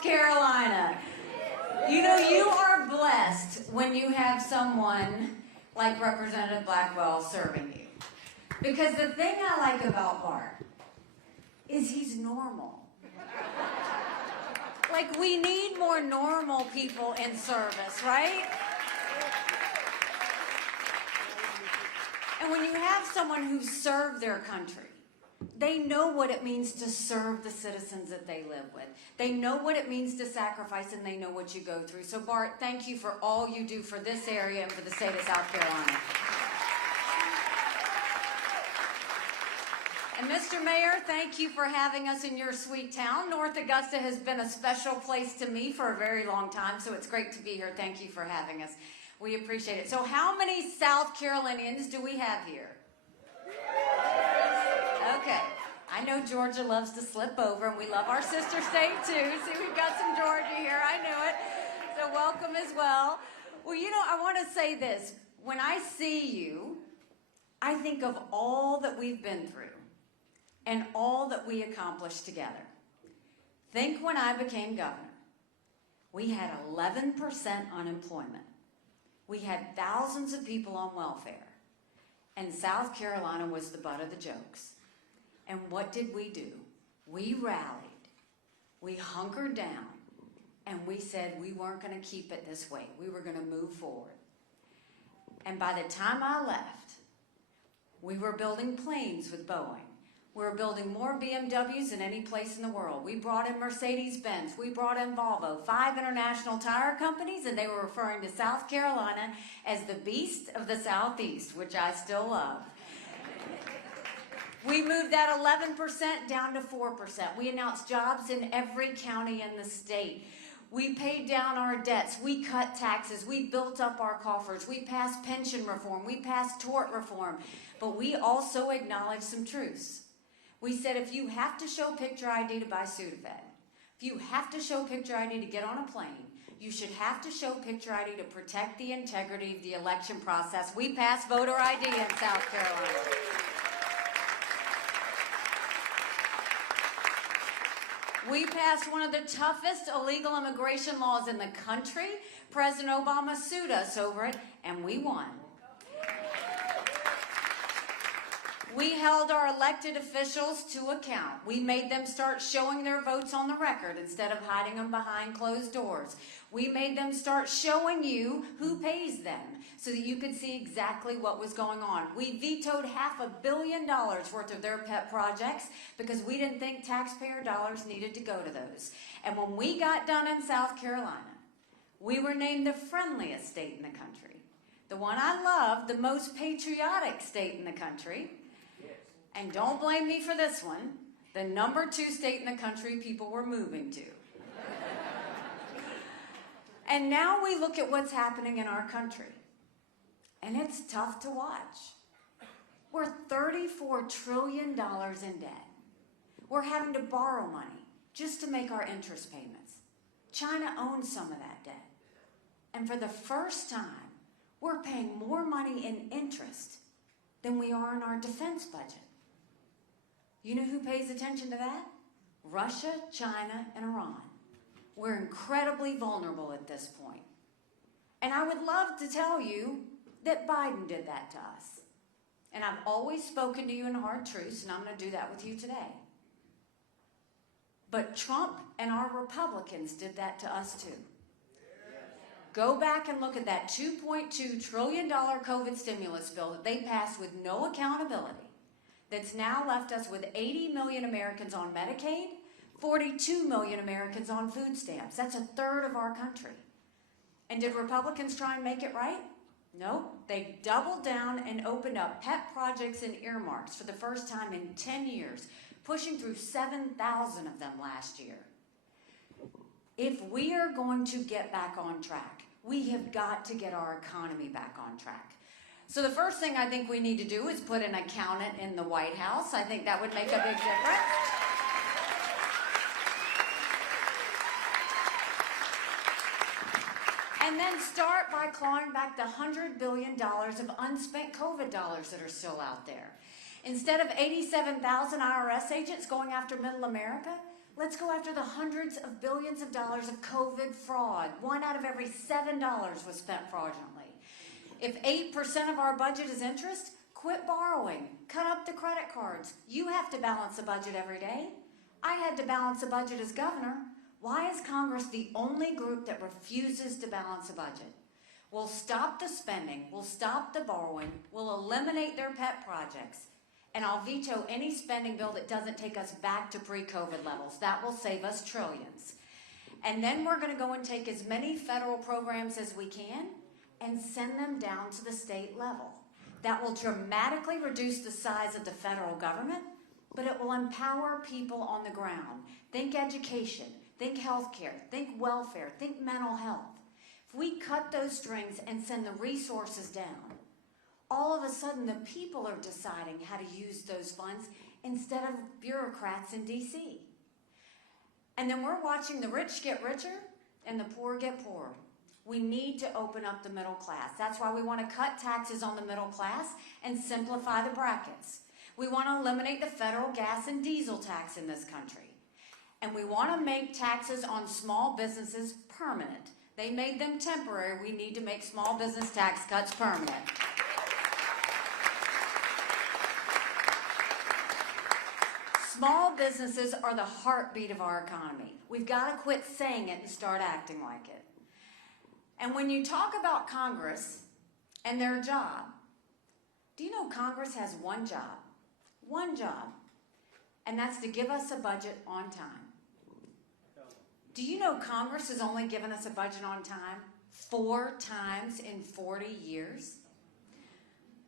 South Carolina. You know, you are blessed when you have someone like Representative Blackwell serving you. Because the thing I like about Bart is he's normal. Like, we need more normal people in service, right? And when you have someone who served their country, they know what it means to serve the citizens that they live with. They know what it means to sacrifice, and they know what you go through. So, Bart, thank you for all you do for this area and for the state of South Carolina. And Mr. Mayor, thank you for having us in your sweet town. North Augusta has been a special place to me for a very long time, so it's great to be here. Thank you for having us. We appreciate it. So how many South Carolinians do we have here? Okay. I know Georgia loves to slip over, and we love our sister state too. See, we've got some Georgia here. I knew it. So welcome as well. Well, you know, I want to say this. When I see you, I think of all that we've been through and all that we accomplished together. Think when I became governor, we had 11% unemployment. We had thousands of people on welfare, and South Carolina was the butt of the jokes. And what did we do? We rallied, we hunkered down, and we said we weren't going to keep it this way. We were going to move forward. And by the time I left, we were building planes with Boeing. We were building more BMWs than any place in the world. We brought in Mercedes-Benz. We brought in Volvo, 5 international tire companies, and they were referring to South Carolina as the beast of the Southeast, which I still love. We moved that 11% down to 4%. We announced jobs in every county in the state. We paid down our debts. We cut taxes. We built up our coffers. We passed pension reform. We passed tort reform. But we also acknowledged some truths. We said if you have to show picture ID to buy Sudafed, if you have to show picture ID to get on a plane, you should have to show picture ID to protect the integrity of the election process. We passed voter ID in South Carolina. We passed one of the toughest illegal immigration laws in the country. President Obama sued us over it, and we won. We held our elected officials to account. We made them start showing their votes on the record instead of hiding them behind closed doors. We made them start showing you who pays them so that you could see exactly what was going on. We vetoed $500 million worth of their pet projects because we didn't think taxpayer dollars needed to go to those. And when we got done in South Carolina, we were named the friendliest state in the country. The one I love, the most patriotic state in the country. And don't blame me for this one, the #2 state in the country people were moving to. And now we look at what's happening in our country, and it's tough to watch. We're $34 trillion in debt. We're having to borrow money just to make our interest payments. China owns some of that debt. And for the first time, we're paying more money in interest than we are in our defense budget. You know who pays attention to that? Russia, China, and Iran. We're incredibly vulnerable at this point. And I would love to tell you that Biden did that to us. And I've always spoken to you in hard truths, and I'm going to do that with you today. But Trump and our Republicans did that to us too. Go back and look at that $2.2 trillion COVID stimulus bill that they passed with no accountability. That's now left us with 80 million Americans on Medicaid, 42 million Americans on food stamps. That's a third of our country. And did Republicans try and make it right? Nope. They doubled down and opened up pet projects and earmarks for the first time in 10 years, pushing through 7,000 of them last year. If we are going to get back on track, we have got to get our economy back on track. So the first thing I think we need to do is put an accountant in the White House. I think that would make a big difference. And then start by clawing back the $100 billion of unspent COVID dollars that are still out there. Instead of 87,000 IRS agents going after middle America, Let's go after the hundreds of billions of dollars of COVID fraud. 1 out of every $7 was spent fraudulently. If 8% of our budget is interest, quit borrowing. Cut up the credit cards. You have to balance a budget every day. I had to balance a budget as governor. Why is Congress the only group that refuses to balance a budget? We'll stop the spending. We'll stop the borrowing. We'll eliminate their pet projects. And I'll veto any spending bill that doesn't take us back to pre-COVID levels. That will save us trillions. And then we're going to go and take as many federal programs as we can and send them down to the state level. That will dramatically reduce the size of the federal government, but it will empower people on the ground. Think education, think healthcare, think welfare, think mental health. If we cut those strings and send the resources down, all of a sudden the people are deciding how to use those funds instead of bureaucrats in DC. And then we're watching the rich get richer and the poor get poorer. We need to open up the middle class. That's why we want to cut taxes on the middle class and simplify the brackets. We want to eliminate the federal gas and diesel tax in this country. And we want to make taxes on small businesses permanent. They made them temporary. We need to make small business tax cuts permanent. Small businesses are the heartbeat of our economy. We've got to quit saying it and start acting like it. And when you talk about Congress and their job, do you know Congress has one job, and that's to give us a budget on time. Do you know Congress has only given us a budget on time 4 times in 40 years?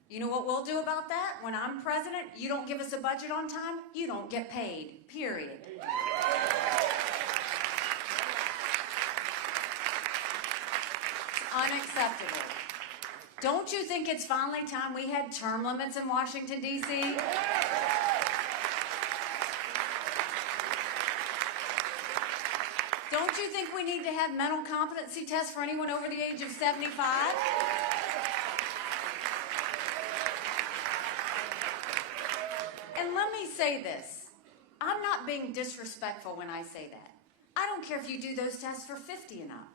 You know what we'll do about that? When I'm president, you don't give us a budget on time, you don't get paid, period. Unacceptable. Don't you think it's finally time we had term limits in Washington, D.C.? Don't you think we need to have mental competency tests for anyone over the age of 75? And let me say this. I'm not being disrespectful when I say that. I don't care if you do those tests for 50 and up.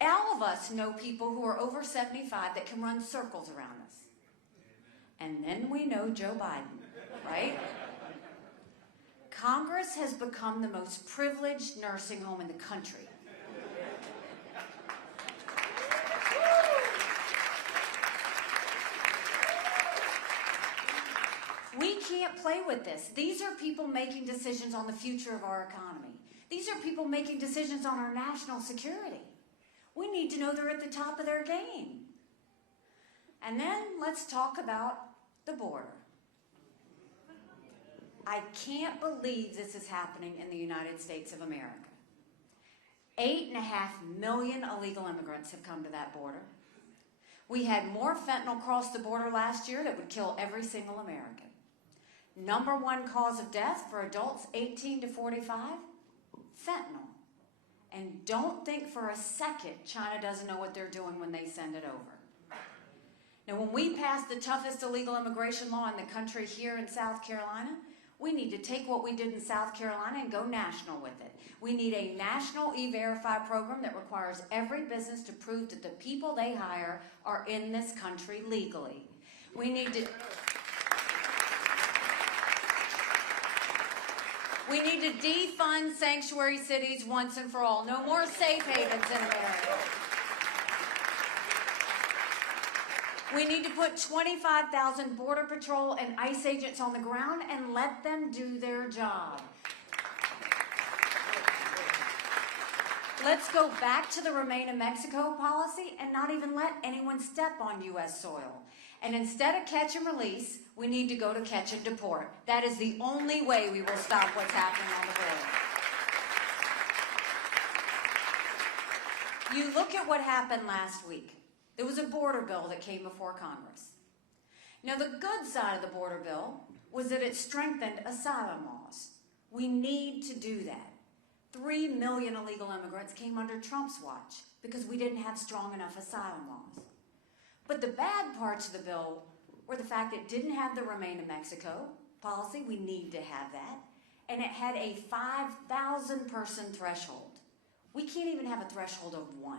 All of us know people who are over 75 that can run circles around us. And then we know Joe Biden, right? Congress has become the most privileged nursing home in the country. We can't play with this. These are people making decisions on the future of our economy. These are people making decisions on our national security. We need to know they're at the top of their game. And then let's talk about the border. I can't believe this is happening in the United States of America. 8.5 million illegal immigrants have come to that border. We had more fentanyl cross the border last year that would kill every single American. Number 1 cause of death for adults 18 to 45, fentanyl. And don't think for a second China doesn't know what they're doing when they send it over. Now, when we pass the toughest illegal immigration law in the country here in South Carolina, we need to take what we did in South Carolina and go national with it. We need a national E-Verify program that requires every business to prove that the people they hire are in this country legally. We need to defund sanctuary cities once and for all. No more safe havens in America. We need to put 25,000 Border Patrol and ICE agents on the ground and let them do their job. Let's go back to the Remain in Mexico policy and not even let anyone step on U.S. soil. And instead of catch and release, we need to go to catch and deport. That is the only way we will stop what's happening on the border. You look at what happened last week. There was a border bill that came before Congress. Now, the good side of the border bill was that it strengthened asylum laws. We need to do that. 3 million illegal immigrants came under Trump's watch because we didn't have strong enough asylum laws. But the bad parts of the bill were the fact it didn't have the Remain in Mexico policy. We need to have that. and it had a 5,000 person threshold. We can't even have a threshold of 1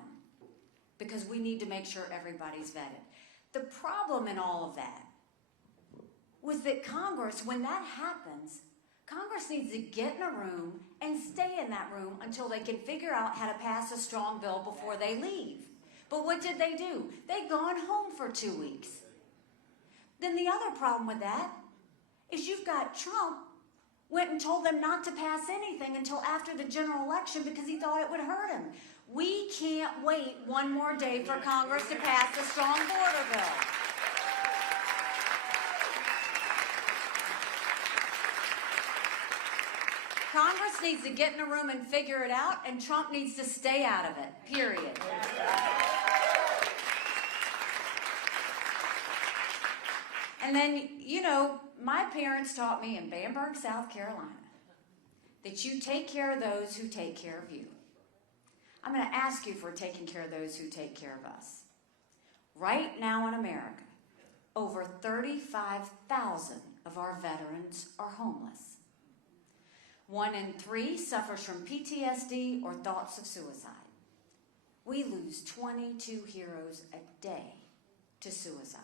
because we need to make sure everybody's vetted. The problem in all of that was that Congress, when that happens, Congress needs to get in a room and stay in that room until they can figure out how to pass a strong bill before they leave. But what did they do? They'd gone home for 2 weeks. Then the other problem with that is you've got Trump went and told them not to pass anything until after the general election because he thought it would hurt him. We can't wait one more day for Congress to pass a strong border bill. Congress needs to get in a room and figure it out, and Trump needs to stay out of it, period. And then, you know, my parents taught me in Bamberg, South Carolina, that you take care of those who take care of you. I'm going to ask you for taking care of those who take care of us. Right now in America, over 35,000 of our veterans are homeless. 1 in 3 suffers from PTSD or thoughts of suicide. We lose 22 heroes a day to suicide.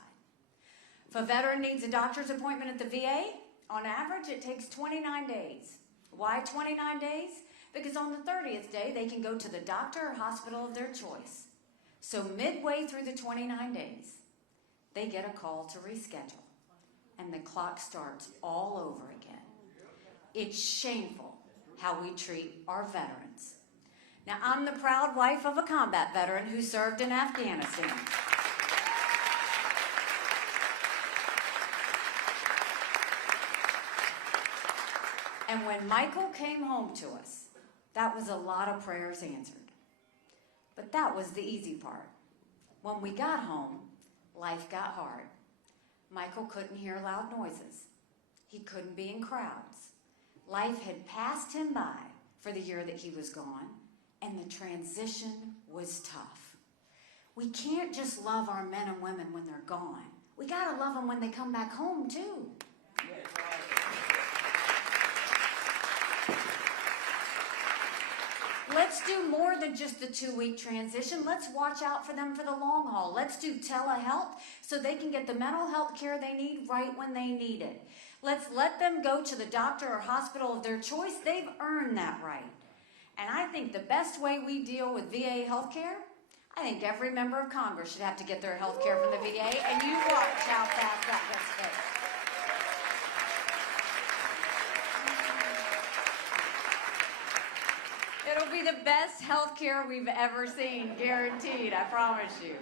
If a veteran needs a doctor's appointment at the VA, on average it takes 29 days. Why 29 days? Because on the 30th day they can go to the doctor or hospital of their choice. So midway through the 29 days, they get a call to reschedule, and the clock starts all over again. It's shameful how we treat our veterans. Now, I'm the proud wife of a combat veteran who served in Afghanistan. And when Michael came home to us, that was a lot of prayers answered. But that was the easy part. When we got home, life got hard. Michael couldn't hear loud noises. He couldn't be in crowds. Life had passed him by for the year that he was gone, and the transition was tough. We can't just love our men and women when they're gone. We gotta love them when they come back home, too. Let's do more than just the 2-week transition. Let's watch out for them for the long haul. Let's do telehealth so they can get the mental health care they need right when they need it. Let's let them go to the doctor or hospital of their choice. They've earned that right. And I think the best way we deal with VA health care, I think every member of Congress should have to get their health care from the VA, and you watch how fast that gets fixed. It'll be the best health care we've ever seen, guaranteed, I promise you.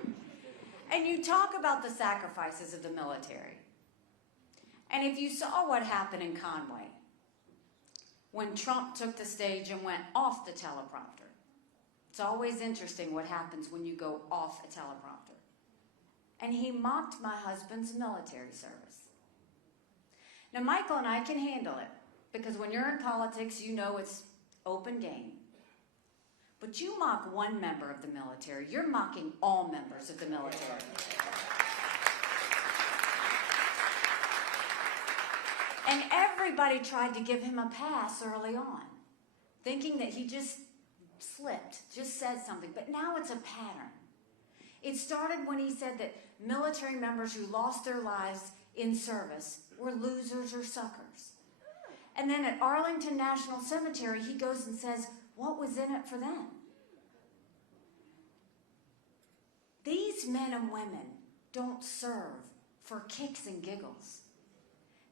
And you talk about the sacrifices of the military. And if you saw what happened in Conway, when Trump took the stage and went off the teleprompter, it's always interesting what happens when you go off a teleprompter. And he mocked my husband's military service. Now, Michael and I can handle it, because when you're in politics, you know it's open game. But you mock one member of the military, you're mocking all members of the military. And everybody tried to give him a pass early on, thinking that he just slipped, just said something. But now it's a pattern. It started when he said that military members who lost their lives in service were losers or suckers. And then at Arlington National Cemetery, he goes and says, what was in it for them? These men and women don't serve for kicks and giggles.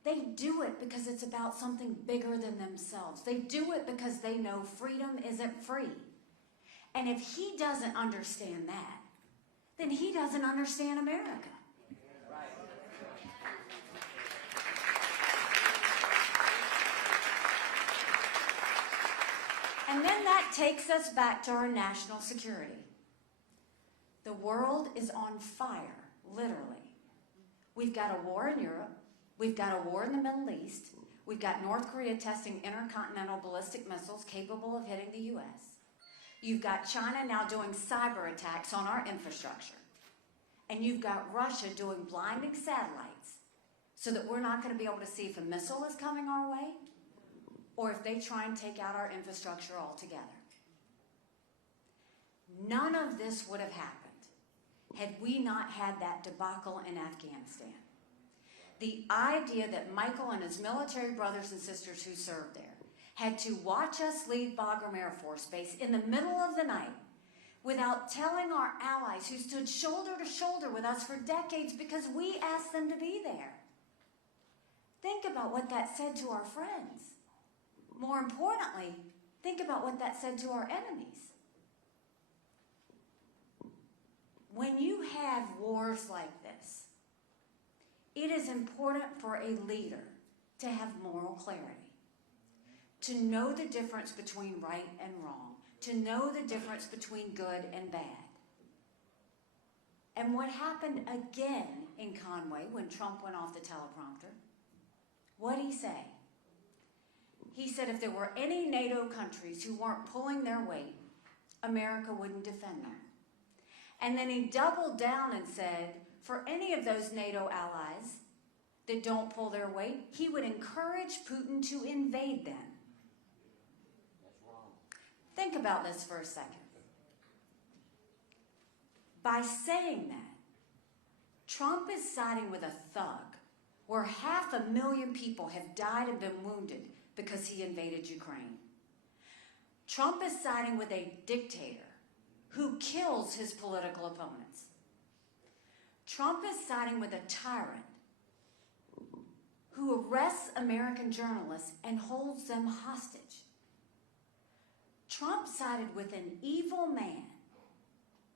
They do it because it's about something bigger than themselves. They do it because they know freedom isn't free. And if he doesn't understand that, then he doesn't understand America. And then that takes us back to our national security. The world is on fire, literally. We've got a war in Europe. We've got a war in the Middle East. We've got North Korea testing intercontinental ballistic missiles capable of hitting the U.S. You've got China now doing cyber attacks on our infrastructure. And you've got Russia doing blinding satellites so that we're not going to be able to see if a missile is coming our way or or if they try and take out our infrastructure altogether. None of this would have happened had we not had that debacle in Afghanistan. The idea that Michael and his military brothers and sisters who served there had to watch us leave Bagram Air Force Base in the middle of the night without telling our allies who stood shoulder to shoulder with us for decades because we asked them to be there. Think about what that said to our friends. More importantly, think about what that said to our enemies. When you have wars like this, it is important for a leader to have moral clarity, to know the difference between right and wrong, to know the difference between good and bad. And what happened again in Conway when Trump went off the teleprompter, what'd he say? He said if there were any NATO countries who weren't pulling their weight, America wouldn't defend them. And then he doubled down and said, for any of those NATO allies that don't pull their weight, he would encourage Putin to invade them. That's wrong. Think about this for a second. By saying that, Trump is siding with a thug where 500,000 people have died and been wounded because he invaded Ukraine. Trump is siding with a dictator who kills his political opponents. Trump is siding with a tyrant who arrests American journalists and holds them hostage. Trump sided with an evil man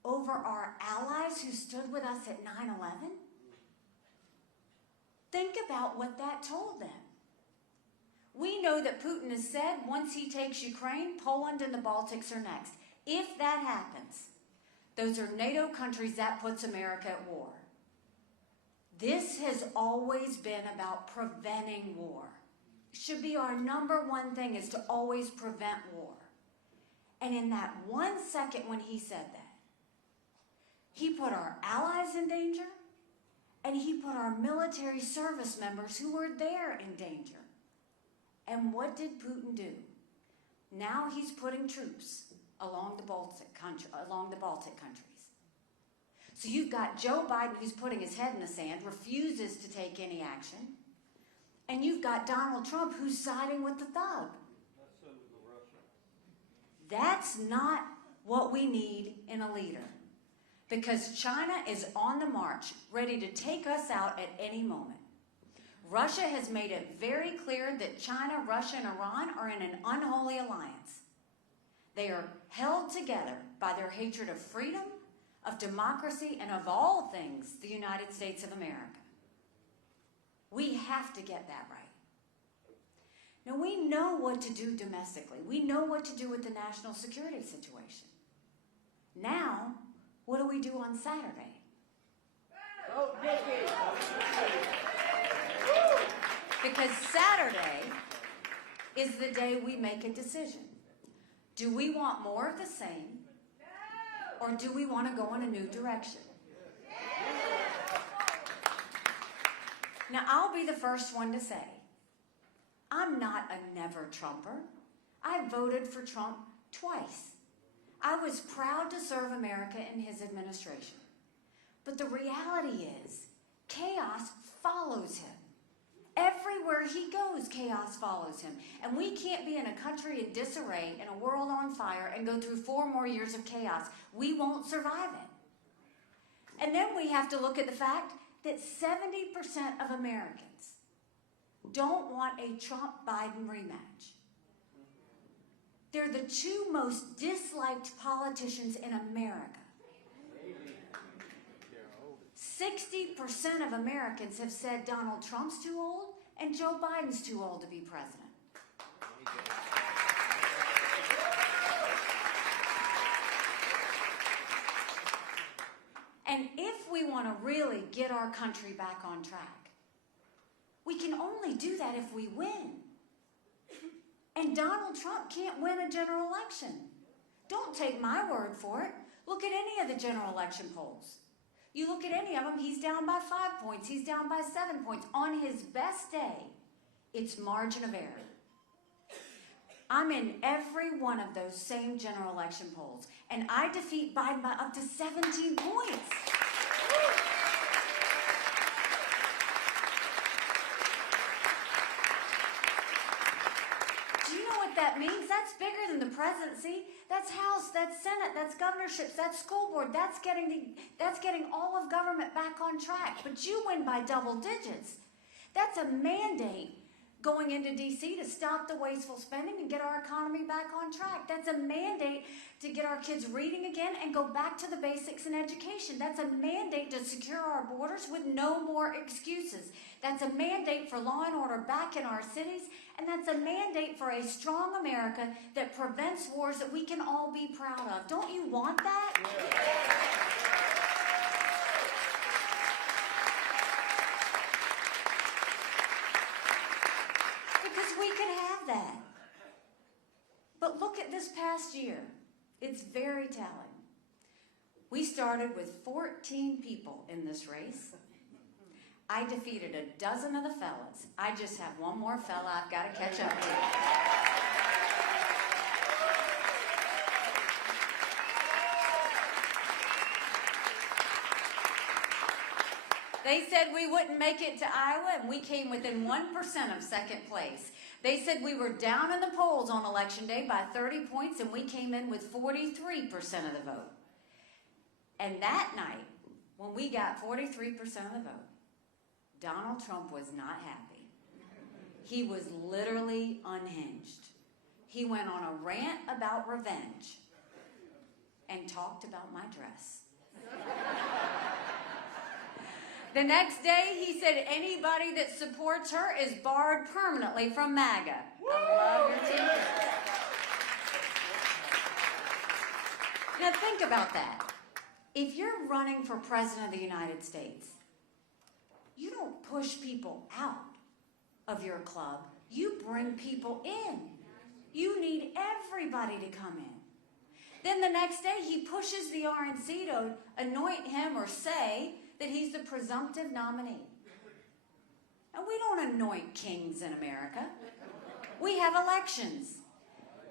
over our allies who stood with us at 9/11. Think about what that told them. We know that Putin has said once he takes Ukraine, Poland and the Baltics are next. If that happens, those are NATO countries that puts America at war. This has always been about preventing war. It should be our #1 thing is to always prevent war. And in that 1 second when he said that, he put our allies in danger and he put our military service members who were there in danger. And what did Putin do? Now he's putting troops along the Baltic countries. So you've got Joe Biden who's putting his head in the sand, refuses to take any action. And you've got Donald Trump who's siding with the thug. That's not what we need in a leader. Because China is on the march, ready to take us out at any moment. Russia has made it very clear that China, Russia, and Iran are in an unholy alliance. They are held together by their hatred of freedom, of democracy, and of all things, the United States of America. We have to get that right. Now, we know what to do domestically. We know what to do with the national security situation. Now, what do we do on Saturday? Vote Nikki! Because Saturday is the day we make a decision. Do we want more of the same, or do we want to go in a new direction? Now, I'll be the first one to say, I'm not a never Trumper. I voted for Trump twice. I was proud to serve America in his administration. But the reality is, chaos follows him. Everywhere he goes, chaos follows him. And we can't be in a country in disarray, in a world on fire, and go through 4 more years of chaos. We won't survive it. And then we have to look at the fact that 70% of Americans don't want a Trump-Biden rematch. They're the 2 most disliked politicians in America. 60% of Americans have said Donald Trump's too old and Joe Biden's too old to be president. And if we want to really get our country back on track, we can only do that if we win. And Donald Trump can't win a general election. Don't take my word for it. Look at any of the general election polls. You look at any of them, he's down by 5 points, he's down by 7 points. On his best day, it's margin of error. I'm in every one of those same general election polls, and I defeat Biden by up to 17 points. Do you know what that means? That's bigger than the presidency. That's House, that's Senate, that's governorships, that's school board. That's getting all of government back on track. But you win by double digits. That's a mandate going into D.C. to stop the wasteful spending and get our economy back on track. That's a mandate to get our kids reading again and go back to the basics in education. That's a mandate to secure our borders with no more excuses. That's a mandate for law and order back in our cities, and that's a mandate for a strong America that prevents wars that we can all be proud of. Don't you want that? Because we can have that. But look at this past year. It's very telling. We started with 14 people in this race. I defeated a dozen of the fellas. I just have one more fella I've got to catch up to. They said we wouldn't make it to Iowa, and we came within 1% of second place. They said we were down in the polls on Election Day by 30 points, and we came in with 43% of the vote. And that night, when we got 43% of the vote, Donald Trump was not happy. He was literally unhinged. He went on a rant about revenge and talked about my dress. The next day, he said anybody that supports her is barred permanently from MAGA. I love your team. Now think about that. If you're running for President of the United States, you don't push people out of your club. You bring people in. You need everybody to come in. Then the next day, he pushes the RNC to anoint him or say that he's the presumptive nominee. And we don't anoint kings in America. We have elections.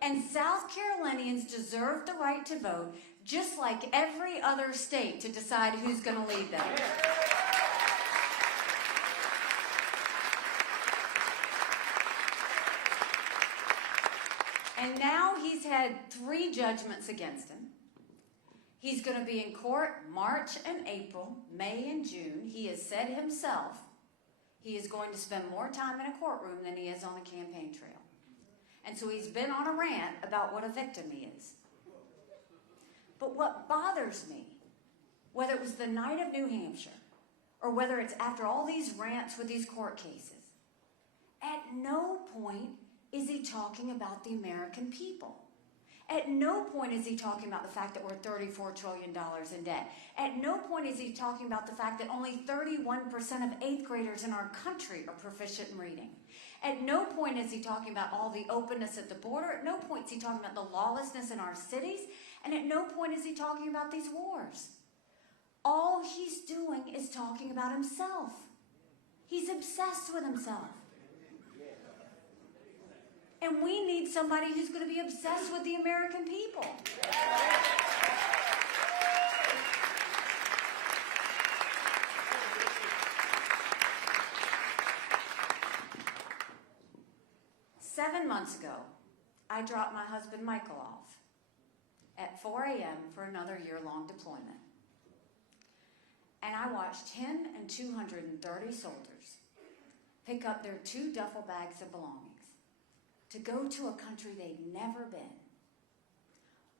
And South Carolinians deserve the right to vote, just like every other state, to decide who's going to lead them. And now he's had 3 judgments against him. He's going to be in court March and April, May and June. He has said himself he is going to spend more time in a courtroom than he is on the campaign trail. And so he's been on a rant about what a victim he is. But what bothers me, whether it was the night of New Hampshire or whether it's after all these rants with these court cases, at no point is he talking about the American people. At no point is he talking about the fact that we're $34 trillion in debt. At no point is he talking about the fact that only 31% of 8th graders in our country are proficient in reading. At no point is he talking about all the openness at the border. At no point is he talking about the lawlessness in our cities. And at no point is he talking about these wars. All he's doing is talking about himself. He's obsessed with himself. And we need somebody who's going to be obsessed with the American people. Seven months ago, I dropped my husband Michael off at 4 a.m. for another year-long deployment. And I watched him and 230 soldiers pick up their 2 duffel bags of belongings to go to a country they'd never been,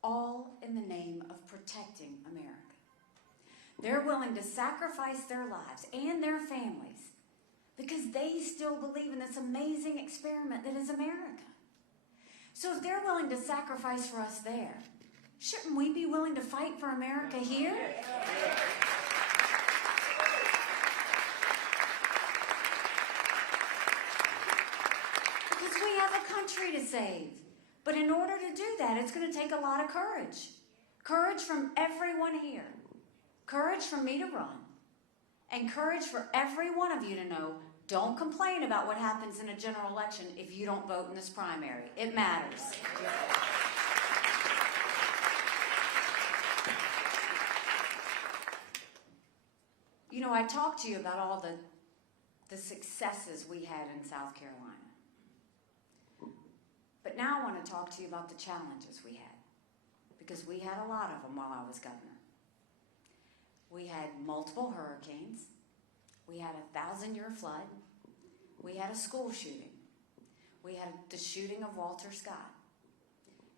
all in the name of protecting America. They're willing to sacrifice their lives and their families because they still believe in this amazing experiment that is America. So if they're willing to sacrifice for us there, shouldn't we be willing to fight for America here? We have a country to save. But in order to do that, it's going to take a lot of courage. Courage from everyone here. Courage for me to run. And courage for every one of you to know Don't complain about what happens in a general election if you don't vote in this primary. It matters. You know, I talked to you about all the successes we had in South Carolina. But now I want to talk to you about the challenges we had, because we had a lot of them while I was governor. We had multiple hurricanes. We had a 1,000-year flood. We had a school shooting. We had the shooting of Walter Scott.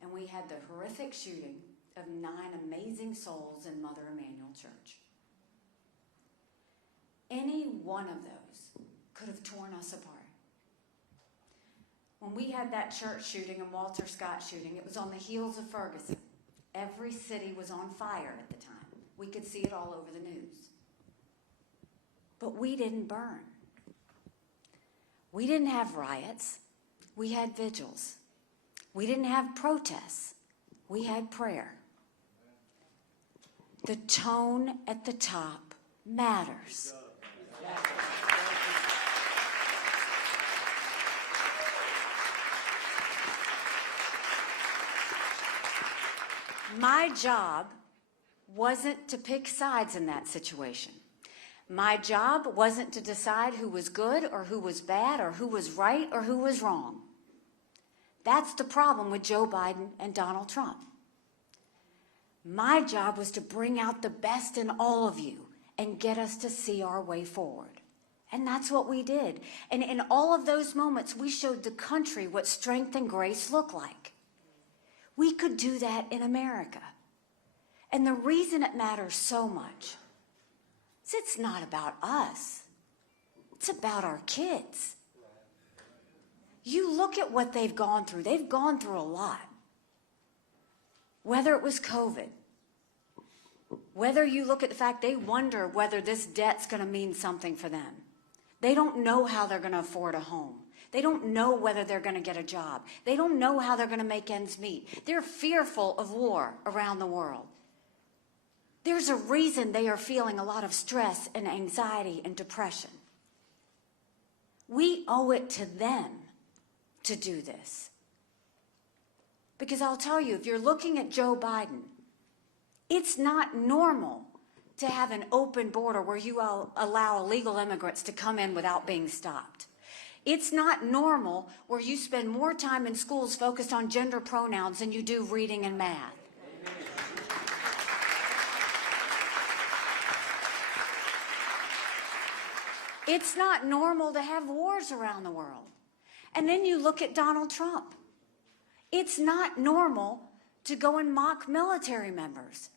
And we had the horrific shooting of 9 amazing souls in Mother Emanuel Church. Any one of those could have torn us apart. When we had that church shooting and Walter Scott shooting, it was on the heels of Ferguson. Every city was on fire at the time. We could see it all over the news. But we didn't burn. We didn't have riots. We had vigils. We didn't have protests. We had prayer. The tone at the top matters. My job wasn't to pick sides in that situation. My job wasn't to decide who was good or who was bad or who was right or who was wrong. That's the problem with Joe Biden and Donald Trump. My job was to bring out the best in all of you and get us to see our way forward. And that's what we did. And in all of those moments, we showed the country what strength and grace look like. We could do that in America. And the reason it matters so much is it's not about us. It's about our kids. You look at what they've gone through. They've gone through a lot. Whether it was COVID, whether you look at the fact they wonder whether this debt's going to mean something for them. They don't know how they're going to afford a home. They don't know whether they're going to get a job. They don't know how they're going to make ends meet. They're fearful of war around the world. There's a reason they are feeling a lot of stress and anxiety and depression. We owe it to them to do this. Because I'll tell you, if you're looking at Joe Biden, it's not normal to have an open border where you allow illegal immigrants to come in without being stopped. It's not normal where you spend more time in schools focused on gender pronouns than you do reading and math. It's not normal to have wars around the world. And then you look at Donald Trump. It's not normal to go and mock military members.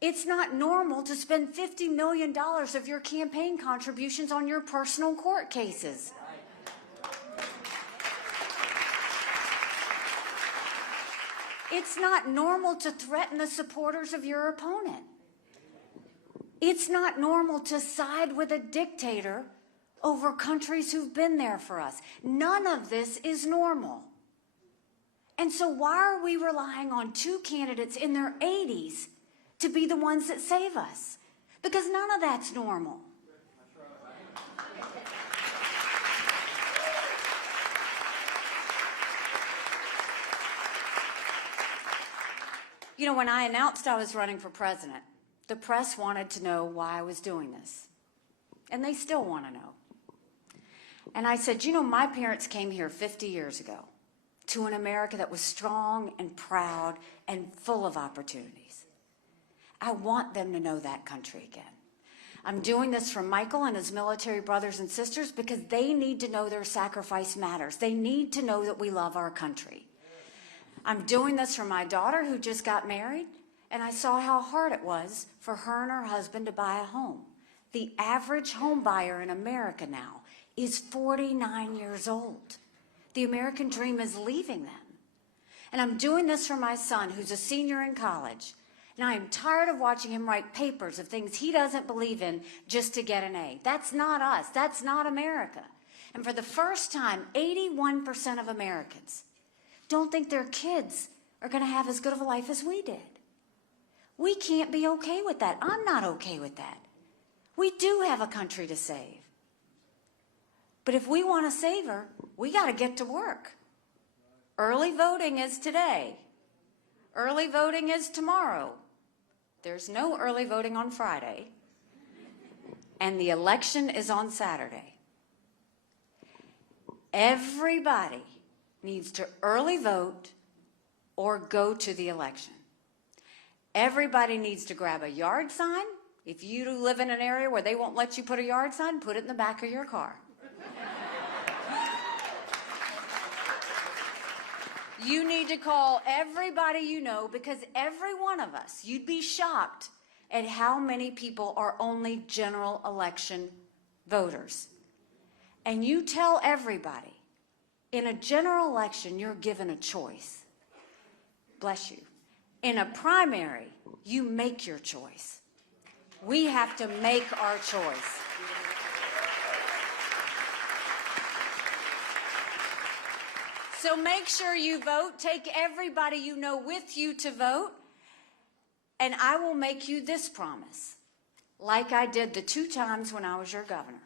It's not normal to spend $50 million of your campaign contributions on your personal court cases. It's not normal to threaten the supporters of your opponent. It's not normal to side with a dictator over countries who've been there for us. None of this is normal. And so why are we relying on two candidates in their 80s to be the ones that save us? Because none of that's normal. You know, when I announced I was running for president, the press wanted to know why I was doing this. And they still want to know. And I said, you know, my parents came here 50 years ago to an America that was strong and proud and full of opportunities. I want them to know that country again. I'm doing this for Michael and his military brothers and sisters because they need to know their sacrifice matters. They need to know that we love our country. I'm doing this for my daughter who just got married, and I saw how hard it was for her and her husband to buy a home. The average home buyer in America now is 49 years old. The American dream is leaving them. And I'm doing this for my son who's a senior in college. And I am tired of watching him write papers of things he doesn't believe in just to get an A. That's not us. That's not America. And for the first time, 81% of Americans don't think their kids are going to have as good of a life as we did. We can't be okay with that. I'm not okay with that. We do have a country to save. But if we want to save her, we got to get to work. Early voting is today. Early voting is tomorrow. There's no early voting on Friday. And the election is on Saturday. Everybody needs to early vote or go to the election. Everybody needs to grab a yard sign. If you live in an area where they won't let you put a yard sign, put it in the back of your car. You need to call everybody you know, because every one of us, you'd be shocked at how many people are only general election voters. And you tell everybody, in a general election, you're given a choice. Bless you. In a primary, you make your choice. We have to make our choice. So make sure you vote. Take everybody you know with you to vote. And I will make you this promise, like I did the 2 times when I was your governor.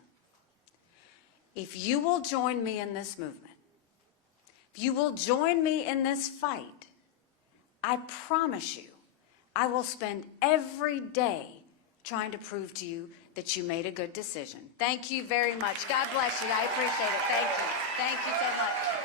If you will join me in this movement, if you will join me in this fight, I promise you, I will spend every day trying to prove to you that you made a good decision. Thank you very much. God bless you. I appreciate it. Thank you. Thank you so much.